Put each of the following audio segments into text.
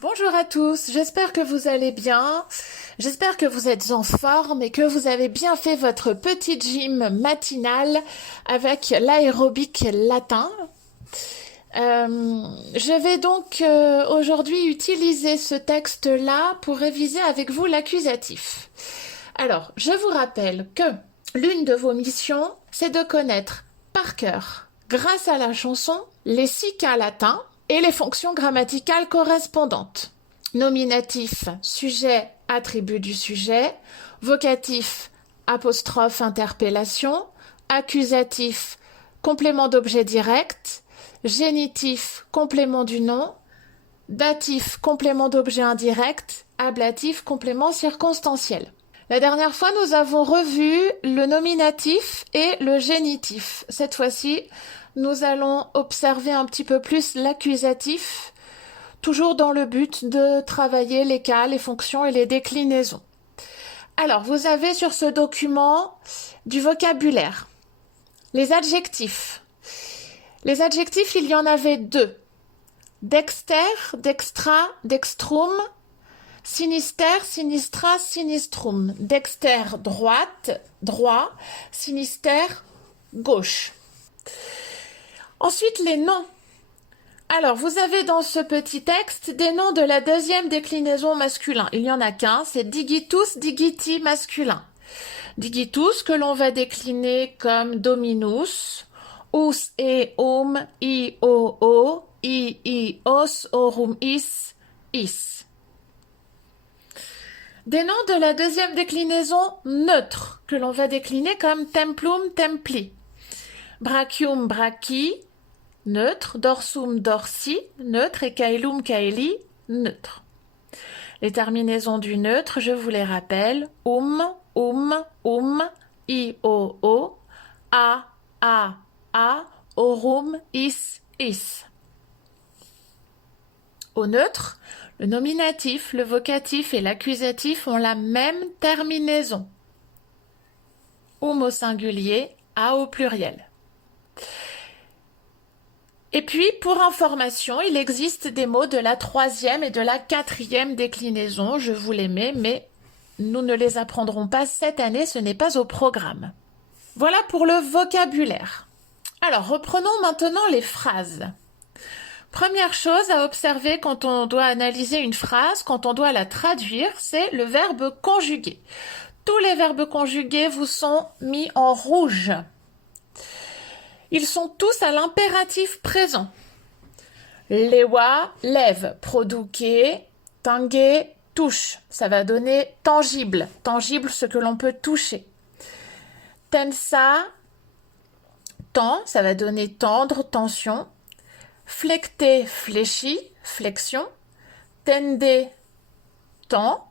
Bonjour à tous, j'espère que vous allez bien, j'espère que vous êtes en forme et que vous avez bien fait votre petit gym matinal avec l'aérobic latin. Je vais donc aujourd'hui utiliser ce texte-là pour réviser avec vous l'accusatif. Alors, je vous rappelle que l'une de vos missions, c'est de connaître par cœur, grâce à la chanson, les 6 cas latins et les fonctions grammaticales correspondantes. Nominatif, sujet, attribut du sujet. Vocatif, apostrophe, interpellation. Accusatif, complément d'objet direct. Génitif, complément du nom. Datif, complément d'objet indirect. Ablatif, complément circonstanciel. La dernière fois, nous avons revu le nominatif et le génitif. Cette fois-ci, nous allons observer un petit peu plus l'accusatif, toujours dans le but de travailler les cas, les fonctions et les déclinaisons. Alors, vous avez sur ce document du vocabulaire. Les adjectifs. Les adjectifs, il y en avait 2. Dexter, dextra, dextrum. Sinister, sinistra, sinistrum. Dexter, droite, droit. Sinister, gauche. Ensuite, les noms. Alors, vous avez dans ce petit texte des noms de la deuxième déclinaison masculin. Il n'y en a qu'un, c'est digitus, digiti masculin. Digitus que l'on va décliner comme dominus, us et om, i, o, i, os, orum, is. Des noms de la deuxième déclinaison neutre que l'on va décliner comme templum, templi. Brachium, brachii, neutre, dorsum, dorsi, neutre, et caelum, caeli, neutre. Les terminaisons du neutre, je vous les rappelle, i, o, a, orum, is. Au neutre, le nominatif, le vocatif et l'accusatif ont la même terminaison. Au singulier, a au pluriel. Et puis, pour information, il existe des mots de la troisième et de la quatrième déclinaison. Je vous les mets, mais nous ne les apprendrons pas cette année, ce n'est pas au programme. Voilà pour le vocabulaire. Alors, reprenons maintenant les phrases. Première chose à observer quand on doit analyser une phrase, quand on doit la traduire, c'est le verbe conjugué. Tous les verbes conjugués vous sont mis en rouge. Ils sont tous à l'impératif présent. Lewa, lève, produque, tangue, touche. Ça va donner tangible. Tangible, ce que l'on peut toucher. Tensa, tend, ça va donner tendre, tension. Flecte, fléchi, flexion. Tende, tend.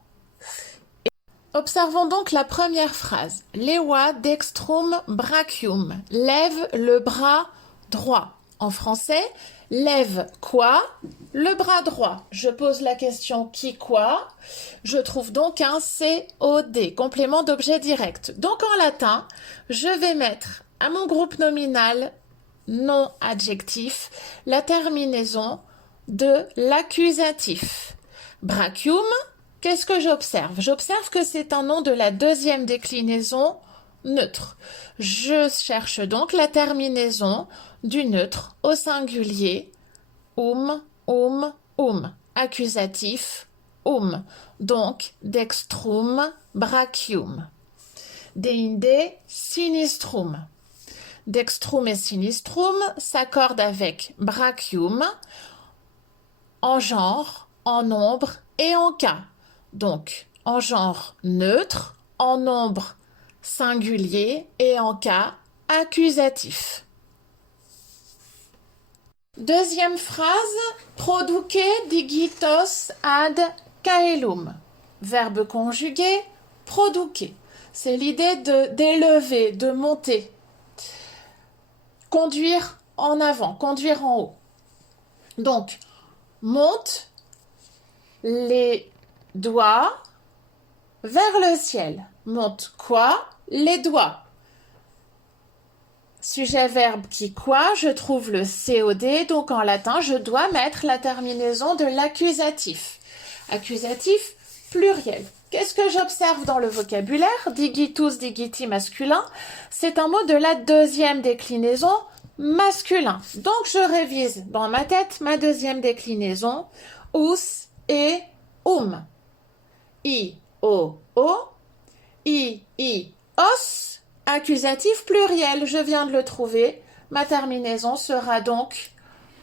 Observons donc la première phrase. Lewa dextrum brachium. Lève le bras droit. En français, lève quoi? Le bras droit. Je pose la question qui quoi? Je trouve donc un COD, complément d'objet direct. Donc en latin, je vais mettre à mon groupe nominal non adjectif la terminaison de l'accusatif. Brachium. Qu'est-ce que j'observe? J'observe que c'est un nom de la deuxième déclinaison neutre. Je cherche donc la terminaison du neutre au singulier um. Accusatif Donc dextrum brachium. Deinde sinistrum. Dextrum et sinistrum s'accordent avec brachium en genre, en nombre et en cas. Donc, en genre neutre, en nombre singulier et en cas accusatif. Deuxième phrase, produque digitos ad caelum. Verbe conjugué, produque. C'est l'idée d'élever, de monter. Conduire en avant, conduire en haut. Donc, monte les doigts vers le ciel. Monte quoi? Les doigts. Sujet, verbe qui quoi, je trouve le COD, donc en latin, je dois mettre la terminaison de l'accusatif. Accusatif pluriel. Qu'est-ce que j'observe dans le vocabulaire? Digitus, digiti masculin, c'est un mot de la deuxième déclinaison masculin. Donc je révise dans ma tête ma deuxième déclinaison, us et I, o, I, os, accusatif pluriel, je viens de le trouver. Ma terminaison sera donc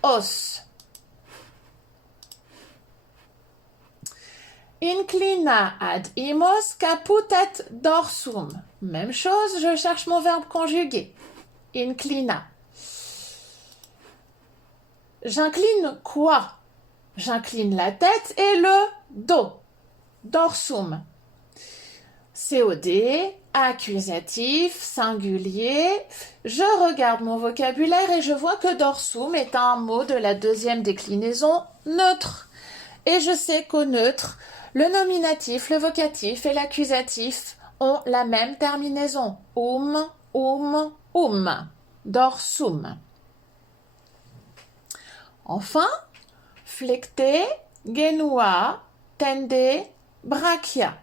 os. Inclina ad imos caputet dorsum. Même chose, je cherche mon verbe conjugué. Inclina. J'incline quoi? J'incline la tête et le dos. Dorsum. COD, accusatif, singulier. Je regarde mon vocabulaire et je vois que dorsum est un mot de la deuxième déclinaison neutre. Et je sais qu'au neutre, le nominatif, le vocatif et l'accusatif ont la même terminaison. Dorsum. Enfin, flecte, genua, tende, brachia.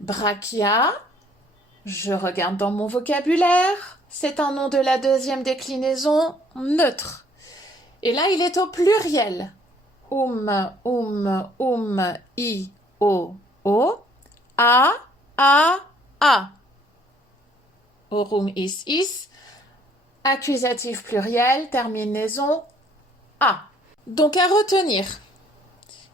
Brachia, je regarde dans mon vocabulaire, c'est un nom de la deuxième déclinaison neutre. Et là, il est au pluriel. I, o, a. Orum is. Accusatif pluriel, terminaison a. Donc à retenir,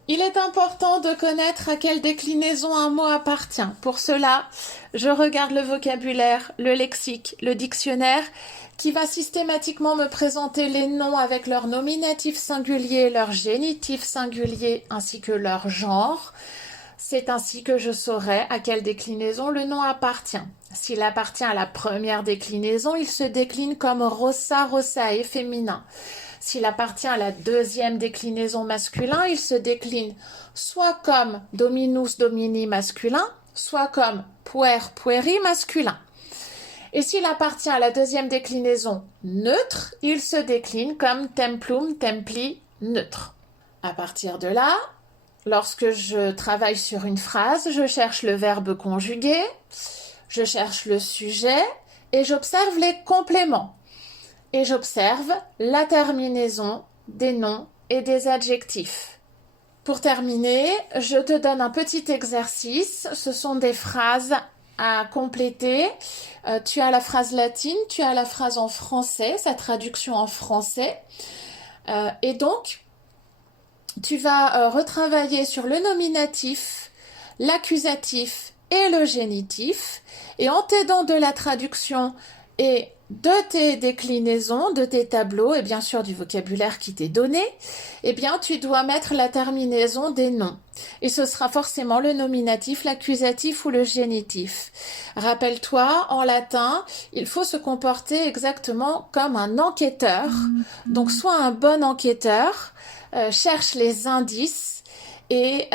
il est important de connaître à quelle déclinaison un mot appartient. Pour cela, je regarde le vocabulaire, le lexique, le dictionnaire, qui va systématiquement me présenter les noms avec leur nominatif singulier, leur génitif singulier, ainsi que leur genre. C'est ainsi que je saurai à quelle déclinaison le nom appartient. S'il appartient à la première déclinaison, il se décline comme rossa, rossae féminin. S'il appartient à la deuxième déclinaison masculin, il se décline soit comme dominus, domini masculin, soit comme puer, pueri masculin. Et s'il appartient à la deuxième déclinaison neutre, il se décline comme templum, templi neutre. À partir de là, lorsque je travaille sur une phrase, je cherche le verbe conjugué, je cherche le sujet et j'observe les compléments. Et j'observe la terminaison des noms et des adjectifs. Pour terminer, je te donne un petit exercice. Ce sont des phrases à compléter. Tu as la phrase latine, tu as la phrase en français, sa traduction en français. Et donc, tu vas retravailler sur le nominatif, l'accusatif et le génitif. Et en t'aidant de la traduction et de tes déclinaisons, de tes tableaux et bien sûr du vocabulaire qui t'est donné, eh bien tu dois mettre la terminaison des noms. Et ce sera forcément le nominatif, l'accusatif ou le génitif. Rappelle-toi, en latin, il faut se comporter exactement comme un enquêteur. Donc sois un bon enquêteur, cherche les indices et